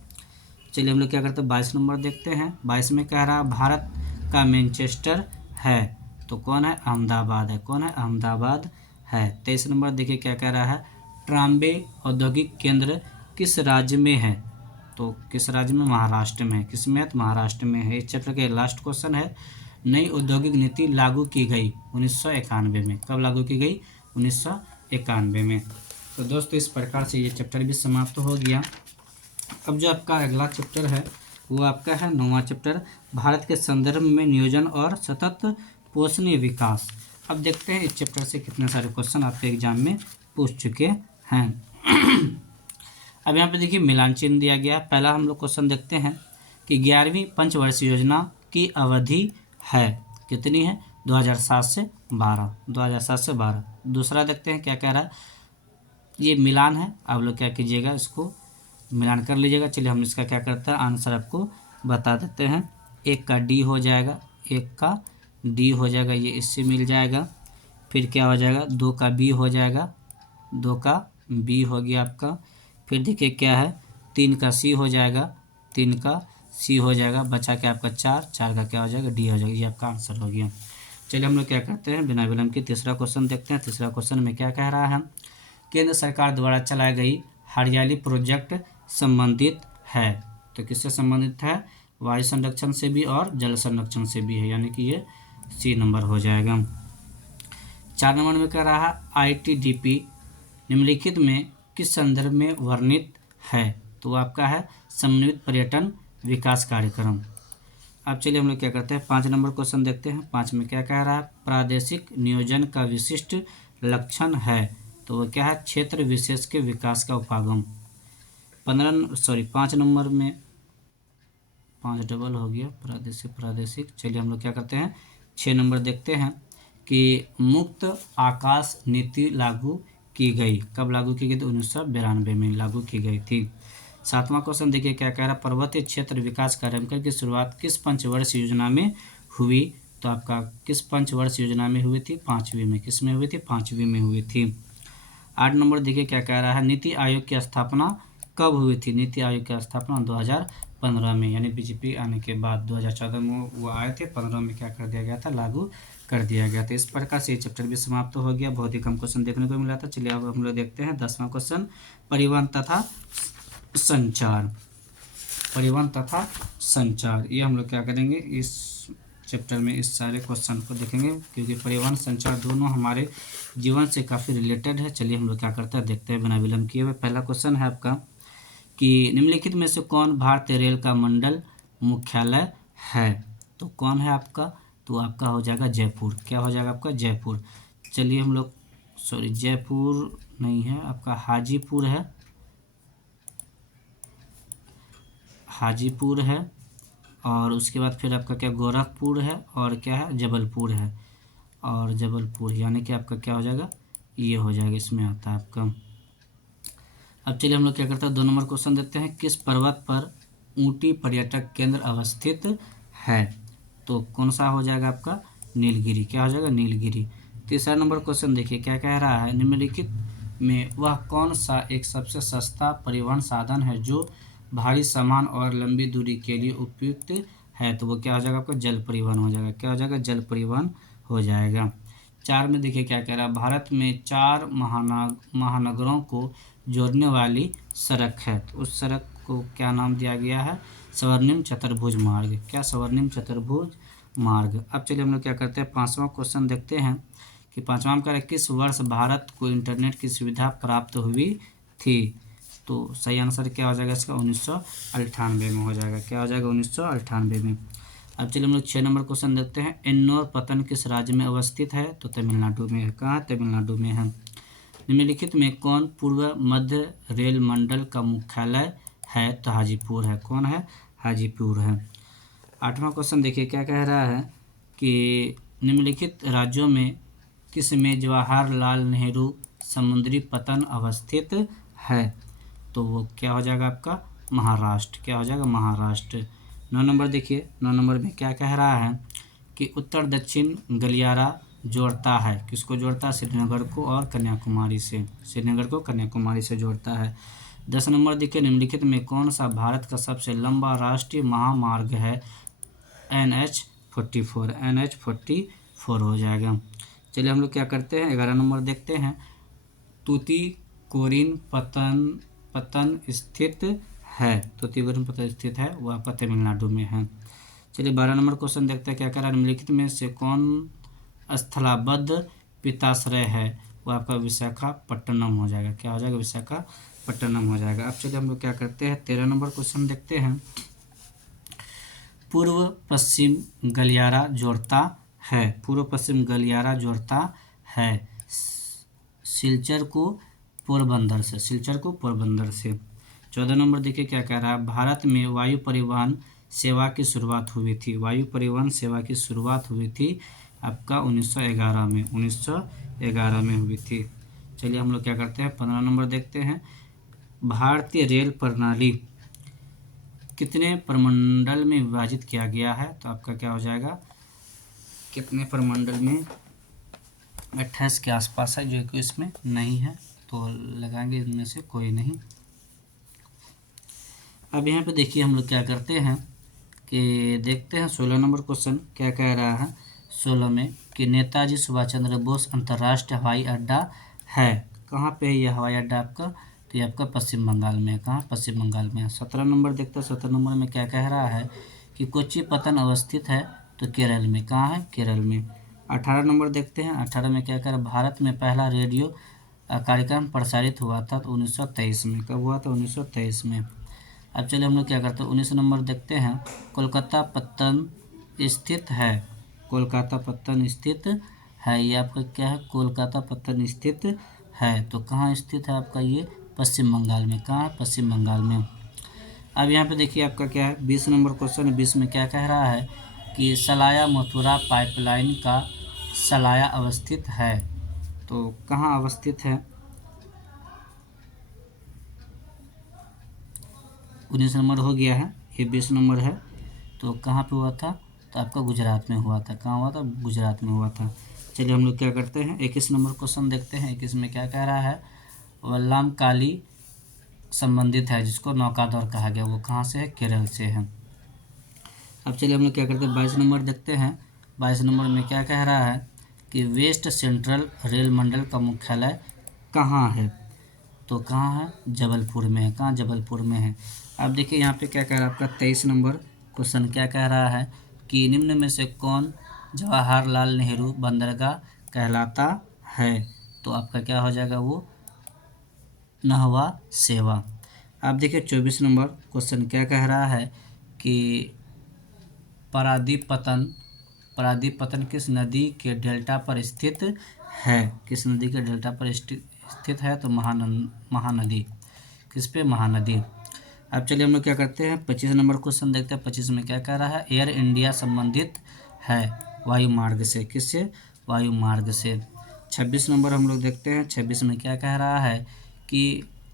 चलिए हम लोग क्या करते हैं 22 नंबर देखते हैं। 22 में कह रहा है भारत का मैनचेस्टर है, तो कौन है? अहमदाबाद है। कौन है? अहमदाबाद है। 23 नंबर देखिए क्या कह रहा है। ट्राम्बे औद्योगिक केंद्र किस राज्य में है? तो किस राज्य में? महाराष्ट्र में है। किस में है? तो महाराष्ट्र में है। इस चैप्टर के लास्ट क्वेश्चन है। नई औद्योगिक नीति लागू की गई 1991 में। कब लागू की गई? 1991 में। तो दोस्तों इस प्रकार से ये चैप्टर भी समाप्त हो गया। अब जो आपका अगला चैप्टर है वो आपका है 9वां चैप्टर, भारत के संदर्भ में नियोजन और सतत पोषणीय विकास। अब देखते हैं इस चैप्टर से कितने सारे क्वेश्चन आपके एग्जाम में पूछ चुके हैं। अब यहाँ पे देखिए मिलान चिन्ह दिया गया। पहला हम लोग क्वेश्चन देखते हैं कि 11वीं पंचवर्षीय योजना की अवधि है कितनी है? 2007 से 12। 2007 से 12। दूसरा देखते हैं क्या कह रहा है। ये मिलान है, आप लोग क्या कीजिएगा इसको मिलान कर लीजिएगा। चलिए हम इसका क्या करते हैं आंसर आपको बता देते हैं। 1 का डी हो जाएगा, 1 का डी हो जाएगा, ये इससे मिल जाएगा। फिर क्या हो जाएगा? 2 का बी हो जाएगा, 2 का बी हो गया आपका। फिर देखिए क्या है 3 का सी हो जाएगा, 3 का सी हो जाएगा। बचा के आपका 4, 4 का क्या हो जाएगा? डी हो जाएगा। ये आपका आंसर हो गया। चलिए हम लोग क्या करते हैं बिना विलंब के तीसरा क्वेश्चन देखते हैं। तीसरा क्वेश्चन में क्या कह रहा है। केंद्र सरकार द्वारा चलाई गई हरियाली प्रोजेक्ट संबंधित है, तो किससे संबंधित है? वायु संरक्षण से भी और जल संरक्षण से भी है, यानी कि ये सी नंबर हो जाएगा। 4 नंबर में कह रहा है ITDP निम्नलिखित में किस संदर्भ में वर्णित है? तो आपका है समन्वित पर्यटन विकास कार्यक्रम। अब चलिए हम लोग क्या करते हैं 5 नंबर क्वेश्चन देखते हैं। 5 में क्या कह रहा है। प्रादेशिक नियोजन का विशिष्ट लक्षण है, तो वह क्या है? क्षेत्र विशेष के विकास का उपागम। 5 नंबर में 5 डबल हो गया प्रादेशिक। चलिए हम लोग क्या करते हैं 6 नंबर देखते हैं कि मुक्त आकाश नीति लागू की गई। कब लागू की गई? तो 1992 में लागू की गई थी। 7वां क्वेश्चन देखिए क्या कह रहा है। पर्वतीय क्षेत्र विकास कार्यक्रम की शुरुआत किस पंचवर्षीय योजना में हुई? तो आपका किस पंचवर्षीय योजना में हुई थी? 5वीं में। किस में हुई थी? 5वीं में हुई थी। 8 नंबर देखिए क्या कह रहा है। नीति आयोग की स्थापना कब हुई थी? नीति आयोग की स्थापना 2015 में, यानी बीजेपी आने के बाद 2014 में वो आए थे, 15 में क्या कर दिया गया था? लागू कर दिया गया था। इस प्रकार से ये चैप्टर भी समाप्त हो गया। बहुत ही कम क्वेश्चन देखने को मिला था। चलिए अब हम लोग देखते हैं 10वां क्वेश्चन, परिवहन तथा संचार। परिवहन तथा संचार, ये हम लोग क्या करेंगे इस चैप्टर में इस सारे क्वेश्चन को देखेंगे, क्योंकि परिवहन संचार दोनों हमारे जीवन से काफ़ी रिलेटेड है। चलिए हम लोग क्या करते हैं देखते हैं बिना विलंब किए हुए। पहला क्वेश्चन है आपका कि निम्नलिखित में से कौन भारतीय रेल का मंडल मुख्यालय है? तो कौन है आपका? तो आपका हो जाएगा जयपुर। क्या हो जाएगा आपका? जयपुर। चलिए हम लोग जयपुर नहीं है आपका, हाजीपुर है, हाजीपुर है। और उसके बाद फिर आपका क्या गोरखपुर है, और क्या है जबलपुर है, और जबलपुर, यानी कि आपका क्या हो जाएगा? ये हो जाएगा, इसमें आता है आपका। अब चलिए हम लोग क्या करते हैं 2 नंबर क्वेश्चन देखते हैं। किस पर्वत पर ऊटी पर्यटक केंद्र अवस्थित है? तो कौन सा हो जाएगा आपका? नीलगिरी। क्या हो जाएगा? नीलगिरी। तीसरा नंबर क्वेश्चन देखिए क्या कह रहा है। निम्नलिखित में वह कौन सा एक सबसे सस्ता परिवहन साधन है जो भारी सामान और लंबी दूरी के लिए उपयुक्त है? तो वो क्या हो जाएगा आपका? जल परिवहन हो जाएगा। क्या हो जाएगा? जल परिवहन हो जाएगा। 4 में देखिए क्या कह रहा है। भारत में 4 महानगरों को जोड़ने वाली सड़क है, तो उस सड़क को क्या नाम दिया गया है? स्वर्णिम चतुर्भुज मार्ग। क्या स्वर्णिम चतुर्भुज मार्ग। अब चलिए हम लोग क्या करते हैं, पाँचवां क्वेश्चन देखते हैं कि पाँचवां में कह रहा है किस वर्ष भारत को इंटरनेट की सुविधा प्राप्त हुई थी। तो सही आंसर क्या हो जाएगा इसका, 1998 में हो जाएगा। क्या हो जाएगा, 1998 में। अब चलिए हम लोग 6 नंबर क्वेश्चन देखते हैं। एन्नोर पत्तन किस राज्य में अवस्थित है। तो तमिलनाडु में है। कहाँ, तमिलनाडु में है। निम्नलिखित में कौन पूर्व मध्य रेल मंडल का मुख्यालय है। तो हाजीपुर है। कौन है, हाजीपुर है। 8वां क्वेश्चन देखिए क्या कह रहा है कि निम्नलिखित राज्यों में किस में जवाहरलाल नेहरू समुद्री पतन अवस्थित है। तो वो क्या हो जाएगा आपका, महाराष्ट्र। क्या हो जाएगा, महाराष्ट्र। 9 नंबर देखिए, 9 नंबर में क्या कह रहा है कि उत्तर दक्षिण गलियारा जोड़ता है। किसको जोड़ता है, श्रीनगर को और कन्याकुमारी से। श्रीनगर को कन्याकुमारी से जोड़ता है। 10 नंबर देखिए, निम्नलिखित में कौन सा भारत का सबसे लंबा राष्ट्रीय महामार्ग है। NH-44। NH-44 हो जाएगा। चलिए हम लोग क्या करते हैं, 11 नंबर देखते हैं। तूतीकोरिन पत्तन स्थित है। तूतीकोरिन पत्तन स्थित है, वो आपका तमिलनाडु में है। चलिए 12 नंबर क्वेश्चन देखते हैं क्या कह रहा है। निम्नलिखित में से कौन स्थलाबद्ध पित्ताश्रय है। वो आपका विशाखापट्टनम हो जाएगा। क्या हो जाएगा, विशाखापट्टनम हो जाएगा। अब चलिए हम लोग क्या करते हैं, 13 नंबर क्वेश्चन देखते हैं। पूर्व पश्चिम गलियारा जोड़ता है। पूर्व पश्चिम गलियारा जोड़ता है सिलचर को पोरबंदर से। सिलचर को पोरबंदर से। 14 नंबर देखिए क्या कह रहा है। भारत में वायु परिवहन सेवा की शुरुआत हुई थी। वायु परिवहन सेवा की शुरुआत हुई थी आपका 1911 में। 1911 में हुई थी। चलिए हम लोग क्या करते हैं, 15 नंबर देखते हैं। भारतीय रेल प्रणाली कितने प्रमंडल में विभाजित किया गया है। तो आपका क्या हो जाएगा, कितने प्रमंडल में, 28 के आसपास है, जो कि इसमें नहीं है तो लगाएंगे इनमें से कोई नहीं। अब यहाँ पे देखिए हम लोग क्या करते हैं कि देखते हैं 16 नंबर क्वेश्चन क्या कह रहा है। 16 में कि नेताजी सुभाष चंद्र बोस अंतर्राष्ट्रीय हवाई अड्डा है। कहाँ पे है यह हवाई अड्डा आपका, तो ये आपका पश्चिम बंगाल में है। कहाँ, पश्चिम बंगाल में है। 17 नंबर देखते हैं। 17 नंबर में क्या कह रहा है कि कोच्चि पत्तन अवस्थित है। तो केरल में। कहाँ है, केरल में। 18 नंबर देखते हैं। 18 में क्या कह रहा है, भारत में पहला रेडियो कार्यक्रम प्रसारित हुआ था तो 1923 में। कब हुआ था, 1923 में। अब चलिए हम लोग क्या करते हैं, 19 नंबर देखते हैं। कोलकाता पत्तन स्थित है। कोलकाता पत्तन स्थित है, ये आपका क्या है, कोलकाता पत्तन स्थित है। तो कहाँ स्थित है आपका, ये पश्चिम बंगाल में। कहाँ, पश्चिम बंगाल में। अब यहाँ पे देखिए आपका क्या है, 20 नंबर क्वेश्चन। 20 में क्या कह रहा है कि सलाया मथुरा पाइपलाइन का सलाया अवस्थित है। तो कहाँ अवस्थित है, 19 नंबर हो गया है, ये 20 नंबर है। तो कहाँ पे हुआ था, तो आपका गुजरात में हुआ था। कहाँ हुआ था, गुजरात में हुआ था। चलिए हम लोग क्या करते हैं, 21 नंबर क्वेश्चन देखते हैं। 21 में क्या कह रहा है, वल्लम काली संबंधित है जिसको नौकादौर कहा गया, वो कहाँ से है, केरल से है। अब चलिए हम लोग क्या करते हैं, 22 नंबर देखते हैं। 22 नंबर में क्या कह रहा है कि वेस्ट सेंट्रल रेल मंडल का मुख्यालय कहाँ है। तो कहाँ है, जबलपुर में है। कहाँ, जबलपुर में है। अब देखिए यहाँ पे क्या कह रहा है आपका 23 नंबर क्वेश्चन क्या कह रहा है कि निम्न में से कौन जवाहरलाल नेहरू बंदरगाह कहलाता है। तो आपका क्या हो जाएगा, वो नहवा सेवा। अब देखिए 24 नंबर क्वेश्चन क्या कह रहा है कि पारादीप पतन किस नदी के डेल्टा पर स्थित है। किस नदी के डेल्टा पर स्थित है, तो महानदी। किस पे, महानदी। अब चलिए हम लोग क्या करते हैं, 25 नंबर क्वेश्चन देखते हैं। 25 में क्या कह रहा है, एयर इंडिया संबंधित है वायु मार्ग से। किससे, वायु मार्ग से। 26 नंबर हम लोग देखते हैं। 26 में क्या कह रहा है कि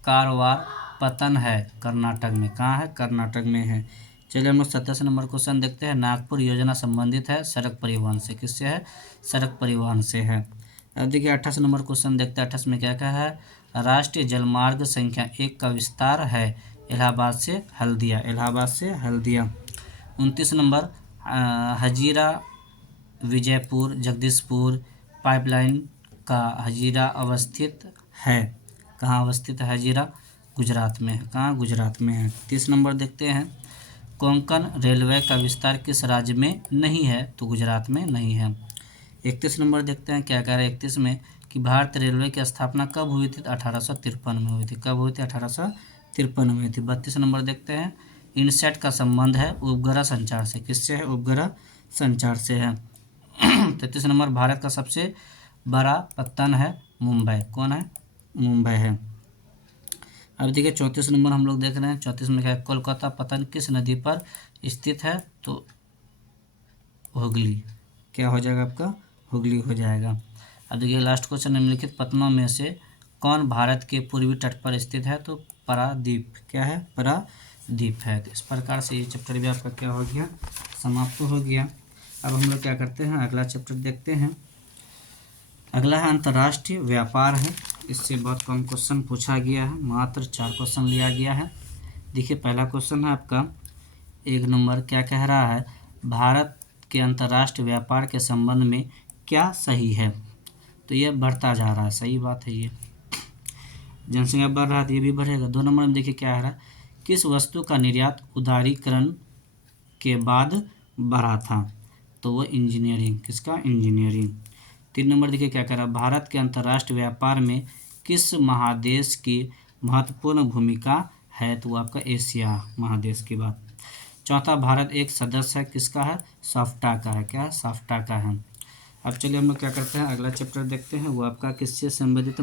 कारवार पतन है कर्नाटक में। कहाँ है, कर्नाटक में है। चलिए हम लोग 27 नंबर क्वेश्चन देखते हैं। नागपुर योजना संबंधित है सड़क परिवहन से। किससे है, सड़क परिवहन से है। अब देखिए 28 नंबर क्वेश्चन देखते हैं। 28 में क्या कहा है, राष्ट्रीय जलमार्ग संख्या 1 का विस्तार है इलाहाबाद से हल्दिया। इलाहाबाद से हल्दिया। 29 नंबर हजीरा विजयपुर जगदीशपुर पाइपलाइन का हजीरा अवस्थित है। कहाँ अवस्थित है, हजीरा गुजरात में है। कहाँ, गुजरात में है। 30 नंबर देखते हैं। कोंकण रेलवे का विस्तार किस राज्य में नहीं है? तो गुजरात में नहीं है। 31 नंबर देखते हैं क्या कह रहा है 31 में कि भारत रेलवे की स्थापना कब हुई थी? 1853 में हुई थी। कब हुई थी? 1853 में हुई थी। 32 नंबर देखते हैं इनसेट का संबंध है उपग्रह संचार से। किससे है? उपग्रह संचार से है। 33 नंबर भारत का सबसे बड़ा पत्तन है मुंबई। कौन है? मुंबई है। अब देखिए 34 नंबर हम लोग देख रहे हैं। 34 में क्या है? कोलकाता पत्तन किस नदी पर स्थित है? तो हुगली। क्या हो जाएगा आपका? हुगली हो जाएगा। अब देखिए लास्ट क्वेश्चन, निम्नलिखित पत्तनों में से कौन भारत के पूर्वी तट पर स्थित है? तो पारादीप। क्या है? पारादीप है। तो इस प्रकार से ये चैप्टर भी आपका क्या हो गया? समाप्त हो गया। अब हम लोग क्या करते हैं? अगला चैप्टर देखते हैं। अगला है अंतर्राष्ट्रीय व्यापार है। इससे बहुत कम क्वेश्चन पूछा गया है, मात्र 4 क्वेश्चन लिया गया है। देखिए पहला क्वेश्चन है आपका 1 नंबर, क्या कह रहा है? भारत के अंतर्राष्ट्रीय व्यापार के संबंध में क्या सही है? तो ये बढ़ता जा रहा है, सही बात है ये। जनसंख्या बढ़ रहा है तो ये भी बढ़ेगा। 2 नंबर में देखिए क्या है? किस वस्तु का निर्यात उदारीकरण के बाद बढ़ा था? तो वो इंजीनियरिंग। किसका? इंजीनियरिंग। 3 नंबर देखिए क्या कह रहा है? भारत के अंतर्राष्ट्रीय व्यापार में किस महादेश की महत्वपूर्ण भूमिका है? तो वो आपका एशिया महादेश की बात। चौथा, भारत एक सदस्य है किसका है? साफ्टा का है। क्या है? साफ्टा का है। अब चलिए हम लोग क्या करते हैं? अगला चैप्टर देखते हैं। वो आपका किससे संबंधित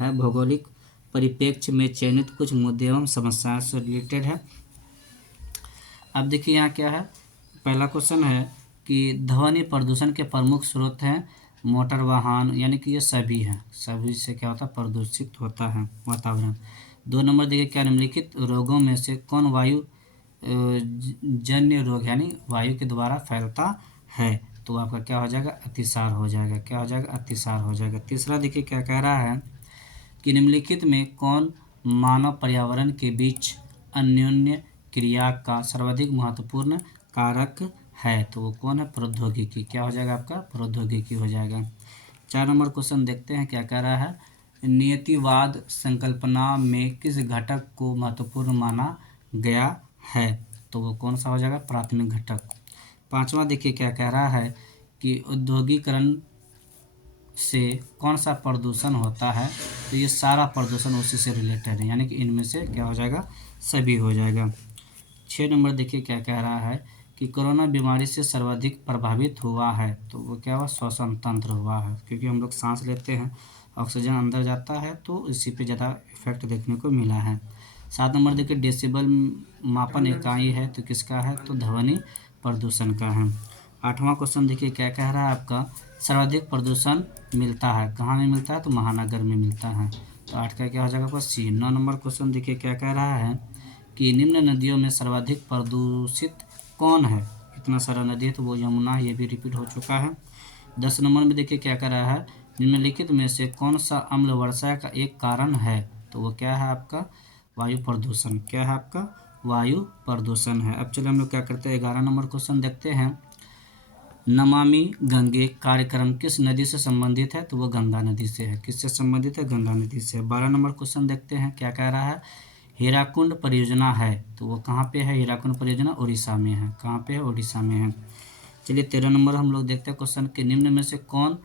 है? भौगोलिक परिप्रेक्ष्य में चयनित कुछ मुद्दे एवं समस्याओं से रिलेटेड है। अब देखिए यहाँ क्या है? पहला क्वेश्चन है कि ध्वनि प्रदूषण के प्रमुख स्रोत हैं मोटर वाहन, यानी कि ये सभी हैं, सभी से क्या होता है? प्रदूषित होता है वातावरण। 2 नंबर देखिए क्या? निम्नलिखित रोगों में से कौन वायु जन्य रोग यानी वायु के द्वारा फैलता है? तो आपका क्या हो जाएगा? अतिसार हो जाएगा। क्या हो जाएगा? अतिसार हो जाएगा। तीसरा देखिए क्या कह रहा है कि निम्नलिखित में कौन मानव पर्यावरण के बीच अन्योन्य क्रिया का सर्वाधिक महत्वपूर्ण कारक है? तो वो कौन है? प्रौद्योगिकी। क्या हो जाएगा आपका? प्रौद्योगिकी हो जाएगा। 4 नंबर क्वेश्चन देखते हैं क्या कह रहा है? नियतिवाद संकल्पना में किस घटक को महत्वपूर्ण माना गया है? तो वो कौन सा हो जाएगा? प्राथमिक घटक। 5वां देखिए क्या कह रहा है कि औद्योगिकरण से कौन सा प्रदूषण होता है? तो ये सारा प्रदूषण उसी से रिलेटेड है, यानी कि इनमें से क्या हो जाएगा? सभी हो जाएगा। 6 नंबर देखिए क्या कह रहा है कि कोरोना बीमारी से सर्वाधिक प्रभावित हुआ है? तो वो क्या हुआ? श्वसन तंत्र हुआ है, क्योंकि हम लोग सांस लेते हैं, ऑक्सीजन अंदर जाता है तो इसी पे ज़्यादा इफेक्ट देखने को मिला है। 7 नंबर देखिए डेसिबल मापन इकाई है तो किसका है? तो ध्वनि प्रदूषण का है। 8वां क्वेश्चन देखिए क्या कह रहा है आपका? सर्वाधिक प्रदूषण मिलता है कहाँ में मिलता है? तो महानगर में मिलता है। तो 8 का क्या हो जाएगा आपका? सी। 9 नंबर क्वेश्चन देखिए क्या कह रहा है कि निम्न नदियों में सर्वाधिक प्रदूषित कौन है? इतना सारा नदी है तो वो यमुना, ये भी रिपीट हो चुका है। 10 नंबर में देखिए क्या कर रहा है? निम्नलिखित में से कौन सा अम्ल वर्षा का एक कारण है? तो वो क्या है आपका? वायु प्रदूषण। क्या है आपका? वायु प्रदूषण है। अब चलिए हम लोग क्या करते हैं? 11 नंबर क्वेश्चन देखते हैं। नमामि गंगे कार्यक्रम किस नदी से संबंधित है? तो वो गंगा नदी से है। किससे संबंधित है? गंगा नदी से। 12 नंबर क्वेश्चन देखते हैं क्या कह रहा है? हीराकुंड परियोजना है तो वो कहाँ पे है? हीराकुंड परियोजना उड़ीसा में है। कहाँ पे है? उड़ीसा में है। चलिए 13 नंबर हम लोग देखते हैं क्वेश्चन के निम्न में से कौन